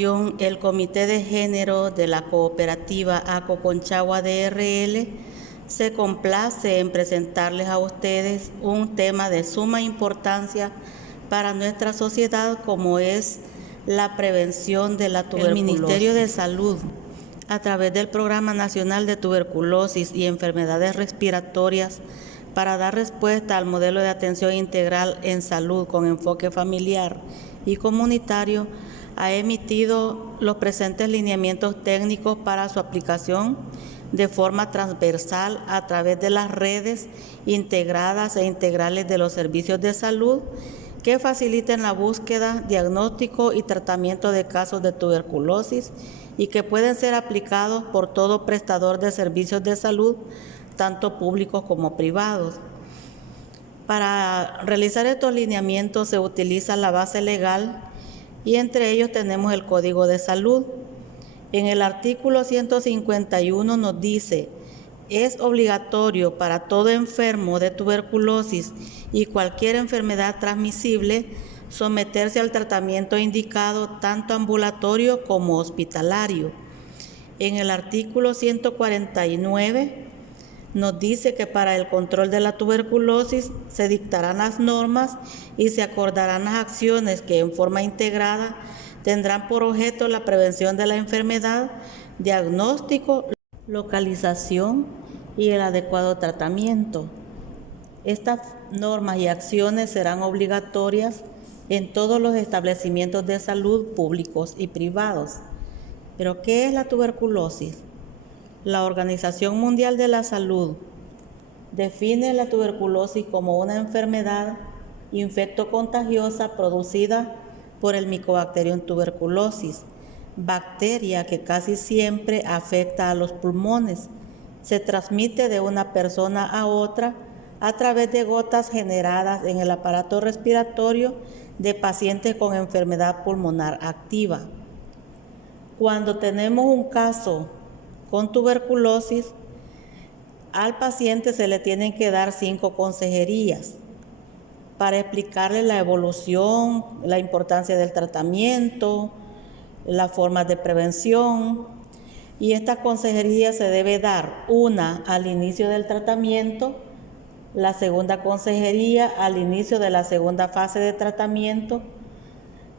ocasión, el Comité de Género de la Cooperativa Acoconchagua DRL se complace en presentarles a ustedes un tema de suma importancia para nuestra sociedad, como es la prevención de la tuberculosis. El Ministerio de Salud, a través del Programa Nacional de Tuberculosis y Enfermedades Respiratorias, para dar respuesta al modelo de atención integral en salud con enfoque familiar y comunitario, ha emitido los presentes lineamientos técnicos para su aplicación de forma transversal a través de las redes integradas e integrales de los servicios de salud que faciliten la búsqueda, diagnóstico y tratamiento de casos de tuberculosis y que pueden ser aplicados por todo prestador de servicios de salud, tanto públicos como privados. Para realizar estos lineamientos se utiliza la base legal y entre ellos tenemos el Código de Salud. En el artículo 151 nos dice: es obligatorio para todo enfermo de tuberculosis y cualquier enfermedad transmisible someterse al tratamiento indicado tanto ambulatorio como hospitalario. En el artículo 149 nos dice que para el control de la tuberculosis se dictarán las normas y se acordarán las acciones que en forma integrada tendrán por objeto la prevención de la enfermedad, diagnóstico, localización y el adecuado tratamiento. Estas normas y acciones serán obligatorias en todos los establecimientos de salud públicos y privados. ¿Pero qué es la tuberculosis? La Organización Mundial de la Salud define la tuberculosis como una enfermedad infectocontagiosa producida por el Mycobacterium tuberculosis, bacteria que casi siempre afecta a los pulmones. Se transmite de una persona a otra a través de gotas generadas en el aparato respiratorio de pacientes con enfermedad pulmonar activa. Cuando tenemos un caso con tuberculosis, al paciente se le tienen que dar 5 consejerías para explicarle la evolución, la importancia del tratamiento, las formas de prevención. Y esta consejería se debe dar una al inicio del tratamiento, la segunda consejería al inicio de la segunda fase de tratamiento,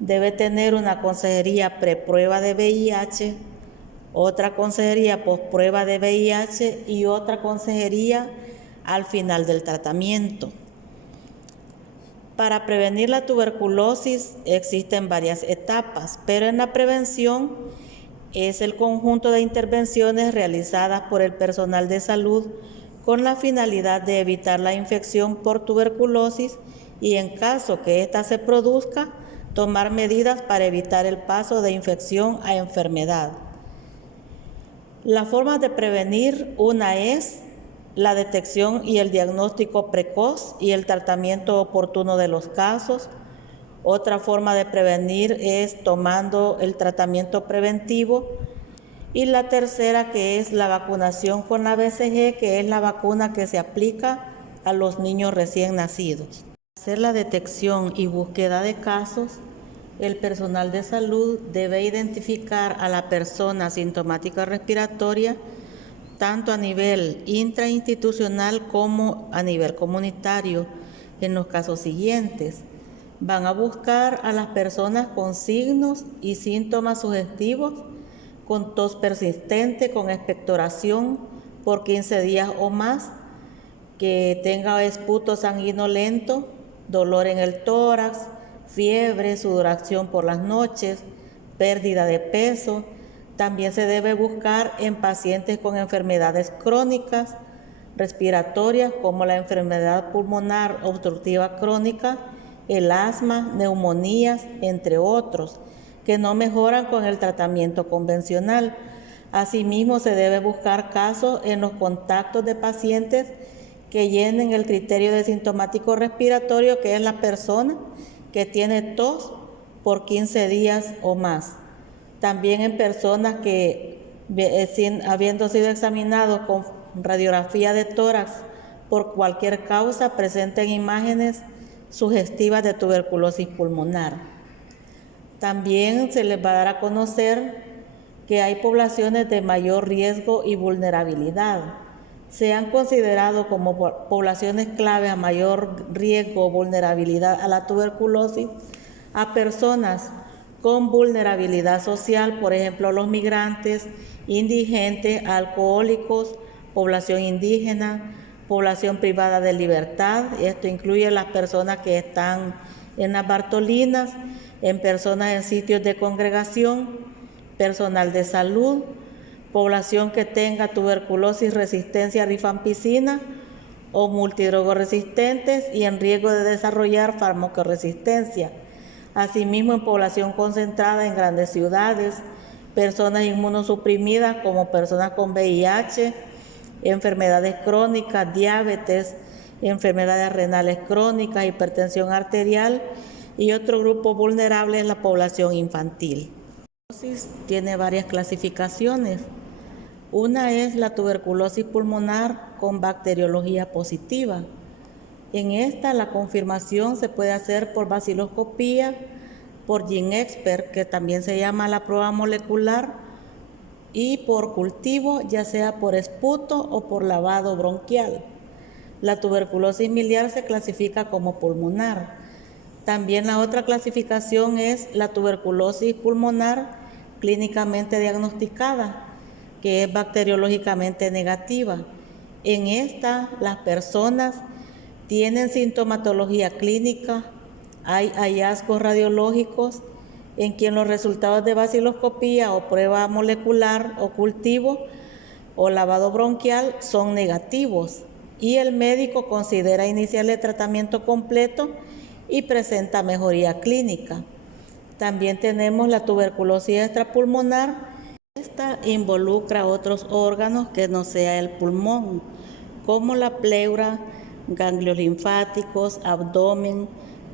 debe tener una consejería preprueba de VIH, otra consejería posprueba de VIH y otra consejería al final del tratamiento. Para prevenir la tuberculosis existen varias etapas, pero en la prevención es el conjunto de intervenciones realizadas por el personal de salud con la finalidad de evitar la infección por tuberculosis y, en caso que ésta se produzca, tomar medidas para evitar el paso de infección a enfermedad. Las formas de prevenir, una es la detección y el diagnóstico precoz y el tratamiento oportuno de los casos. Otra forma de prevenir es tomando el tratamiento preventivo. Y la tercera, que es la vacunación con la BCG, que es la vacuna que se aplica a los niños recién nacidos. Para hacer la detección y búsqueda de casos, el personal de salud debe identificar a la persona asintomática respiratoria tanto a nivel intrainstitucional como a nivel comunitario en los casos siguientes. Van a buscar a las personas con signos y síntomas sugestivos, con tos persistente, con expectoración por 15 días o más, que tenga esputo sanguinolento, dolor en el tórax, fiebre, sudoración por las noches, pérdida de peso. También se debe buscar en pacientes con enfermedades crónicas respiratorias como la enfermedad pulmonar obstructiva crónica, el asma, neumonías, entre otros, que no mejoran con el tratamiento convencional. Asimismo, se debe buscar casos en los contactos de pacientes que llenen el criterio de sintomático respiratorio, que es la persona que tiene tos por 15 días o más. También en personas que, habiendo sido examinados con radiografía de tórax por cualquier causa, presenten imágenes sugestivas de tuberculosis pulmonar. También se les va a dar a conocer que hay poblaciones de mayor riesgo y vulnerabilidad. Se han considerado como poblaciones clave a mayor riesgo o vulnerabilidad a la tuberculosis a personas con vulnerabilidad social, por ejemplo, los migrantes, indigentes, alcohólicos, población indígena, población privada de libertad. Esto incluye las personas que están en las Bartolinas, en personas en sitios de congregación, personal de salud, población que tenga tuberculosis, resistencia a rifampicina o multidrogoresistentes y en riesgo de desarrollar farmacoresistencia. Asimismo, en población concentrada en grandes ciudades, personas inmunosuprimidas como personas con VIH, enfermedades crónicas, diabetes, enfermedades renales crónicas, hipertensión arterial y otro grupo vulnerable es la población infantil. La tuberculosis tiene varias clasificaciones. Una es la tuberculosis pulmonar con bacteriología positiva. En esta la confirmación se puede hacer por baciloscopía, por GeneXpert, que también se llama la prueba molecular, y por cultivo, ya sea por esputo o por lavado bronquial. La tuberculosis miliar se clasifica como pulmonar. También la otra clasificación es la tuberculosis pulmonar clínicamente diagnosticada, que es bacteriológicamente negativa. En esta, las personas tienen sintomatología clínica, hay hallazgos radiológicos en quien los resultados de baciloscopía o prueba molecular o cultivo o lavado bronquial son negativos y el médico considera iniciarle tratamiento completo y presenta mejoría clínica. También tenemos la tuberculosis extrapulmonar. Esta involucra otros órganos que no sea el pulmón, como la pleura, ganglios linfáticos, abdomen,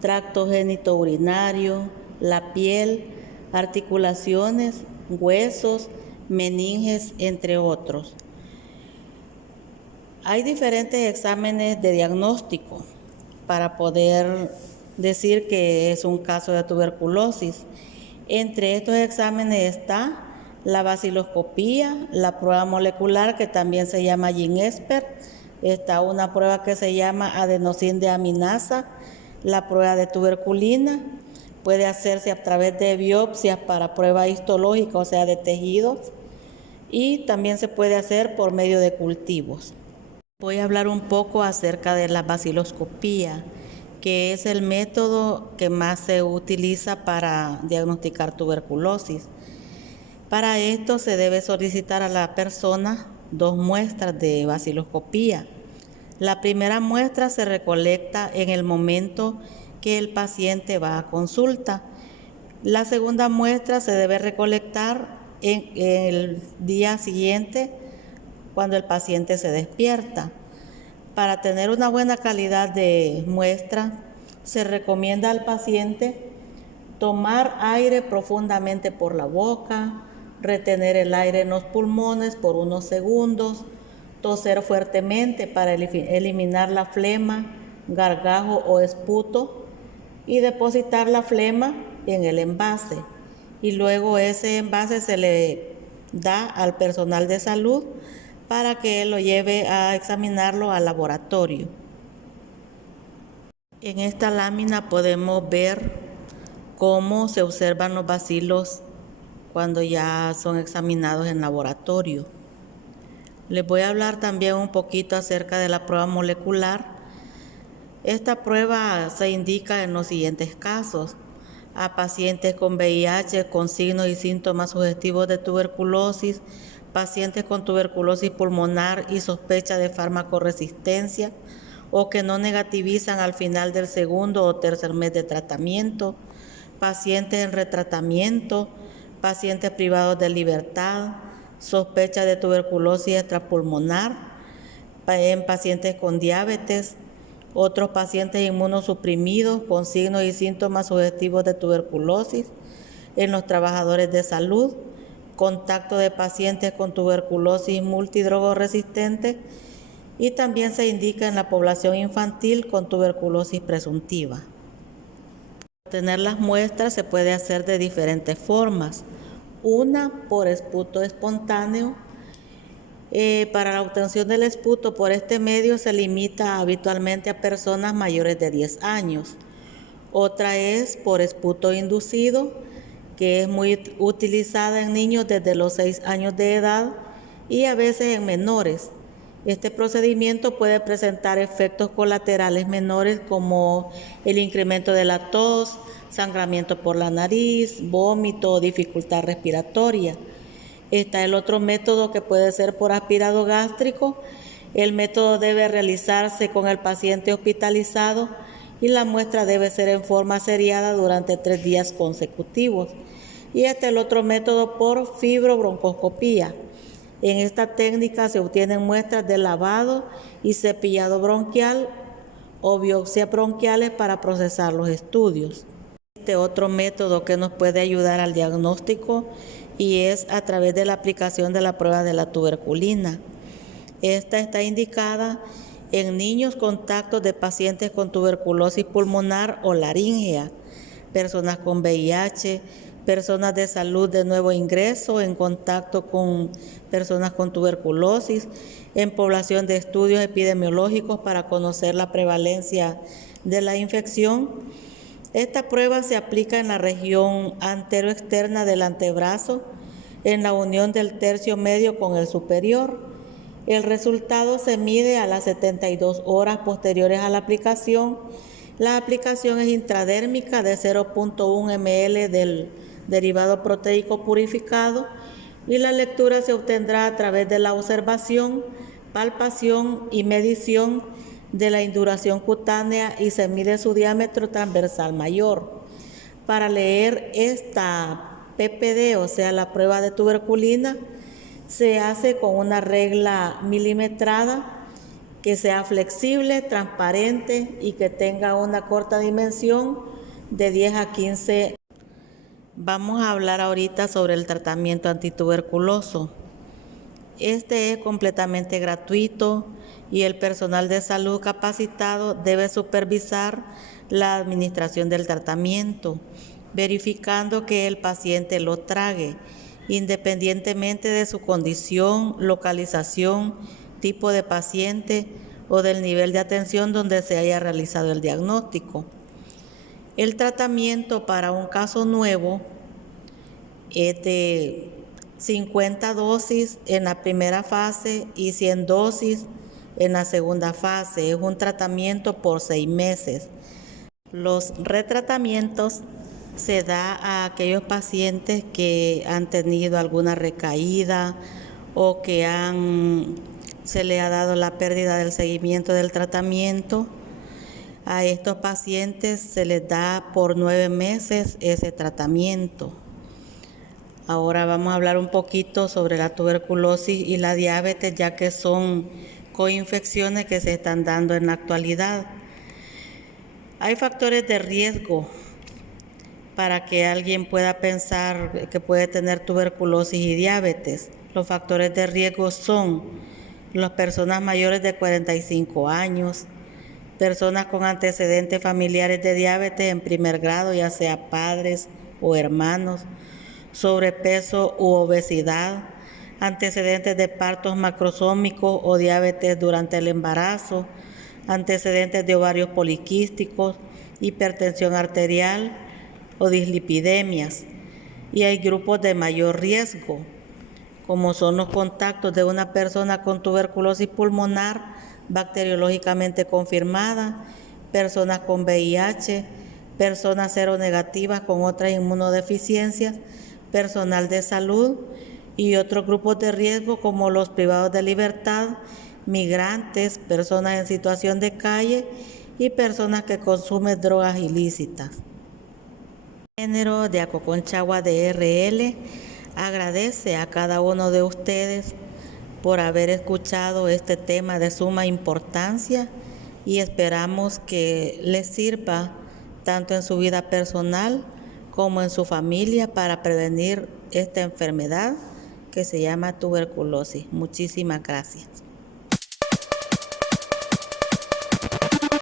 tracto genitourinario, la piel, articulaciones, huesos, meninges, entre otros. Hay diferentes exámenes de diagnóstico para poder decir que es un caso de tuberculosis. Entre estos exámenes está la baciloscopía, la prueba molecular que también se llama GeneXpert, está una prueba que se llama adenosíndeaminasa, la prueba de tuberculina, puede hacerse a través de biopsias para prueba histológica, o sea, de tejidos, y también se puede hacer por medio de cultivos. Voy a hablar un poco acerca de la baciloscopía, que es el método que más se utiliza para diagnosticar tuberculosis. Para esto se debe solicitar a la persona 2 muestras de baciloscopía. La primera muestra se recolecta en el momento que el paciente va a consulta. La segunda muestra se debe recolectar en el día siguiente cuando el paciente se despierta. Para tener una buena calidad de muestra, se recomienda al paciente tomar aire profundamente por la boca, retener el aire en los pulmones por unos segundos, toser fuertemente para eliminar la flema, gargajo o esputo y depositar la flema en el envase. Y luego ese envase se le da al personal de salud para que lo lleve a examinarlo al laboratorio. En esta lámina podemos ver cómo se observan los bacilos cuando ya son examinados en laboratorio. Les voy a hablar también un poquito acerca de la prueba molecular. Esta prueba se indica en los siguientes casos: a pacientes con VIH con signos y síntomas sugestivos de tuberculosis, pacientes con tuberculosis pulmonar y sospecha de farmacoresistencia o que no negativizan al final del segundo o tercer mes de tratamiento, pacientes en retratamiento, pacientes privados de libertad, sospecha de tuberculosis extrapulmonar, en pacientes con diabetes, otros pacientes inmunosuprimidos con signos y síntomas sugestivos de tuberculosis, en los trabajadores de salud, contacto de pacientes con tuberculosis multidrogoresistente y también se indica en la población infantil con tuberculosis presuntiva. Obtener las muestras se puede hacer de diferentes formas. Una, por esputo espontáneo. Para la obtención del esputo por este medio se limita habitualmente a personas mayores de 10 años. Otra es por esputo inducido, que es muy utilizada en niños desde los 6 años de edad y a veces en menores. Este procedimiento puede presentar efectos colaterales menores como el incremento de la tos, sangramiento por la nariz, vómito o dificultad respiratoria. Está el otro método que puede ser por aspirado gástrico. El método debe realizarse con el paciente hospitalizado y la muestra debe ser en forma seriada durante 3 días consecutivos. Y este es el otro método por fibrobroncoscopía. En esta técnica se obtienen muestras de lavado y cepillado bronquial o biopsias bronquiales para procesar los estudios. Este otro método que nos puede ayudar al diagnóstico y es a través de la aplicación de la prueba de la tuberculina. Esta está indicada en niños contactos de pacientes con tuberculosis pulmonar o laríngea, personas con VIH, personas de salud de nuevo ingreso en contacto con personas con tuberculosis, en población de estudios epidemiológicos para conocer la prevalencia de la infección. Esta prueba se aplica en la región anteroexterna del antebrazo, en la unión del tercio medio con el superior. El resultado se mide a las 72 horas posteriores a la aplicación. La aplicación es intradérmica de 0.1 ml del derivado proteico purificado y la lectura se obtendrá a través de la observación, palpación y medición de la induración cutánea y se mide su diámetro transversal mayor. Para leer esta PPD, o sea, la prueba de tuberculina, se hace con una regla milimetrada que sea flexible, transparente y que tenga una corta dimensión de 10 a 15. Vamos a hablar ahorita sobre el tratamiento antituberculoso. Este es completamente gratuito y el personal de salud capacitado debe supervisar la administración del tratamiento, verificando que el paciente lo trague, independientemente de su condición, localización, tipo de paciente o del nivel de atención donde se haya realizado el diagnóstico. El tratamiento para un caso nuevo es de 50 dosis en la primera fase y 100 dosis en la segunda fase. Es un tratamiento por 6 meses. Los retratamientos se da a aquellos pacientes que han tenido alguna recaída o que se le ha dado la pérdida del seguimiento del tratamiento. A estos pacientes se les da por 9 meses ese tratamiento. Ahora vamos a hablar un poquito sobre la tuberculosis y la diabetes, ya que son coinfecciones que se están dando en la actualidad. Hay factores de riesgo para que alguien pueda pensar que puede tener tuberculosis y diabetes. Los factores de riesgo son las personas mayores de 45 años, personas con antecedentes familiares de diabetes en primer grado, ya sea padres o hermanos, sobrepeso u obesidad, antecedentes de partos macrosómicos o diabetes durante el embarazo, antecedentes de ovarios poliquísticos, hipertensión arterial o dislipidemias. Y hay grupos de mayor riesgo, como son los contactos de una persona con tuberculosis pulmonar bacteriológicamente confirmada, personas con VIH, personas seronegativas con otras inmunodeficiencias, personal de salud y otros grupos de riesgo como los privados de libertad, migrantes, personas en situación de calle y personas que consumen drogas ilícitas. Género de Acoconchagua DRL agradece a cada uno de ustedes por haber escuchado este tema de suma importancia y esperamos que les sirva tanto en su vida personal como en su familia para prevenir esta enfermedad que se llama tuberculosis. Muchísimas gracias.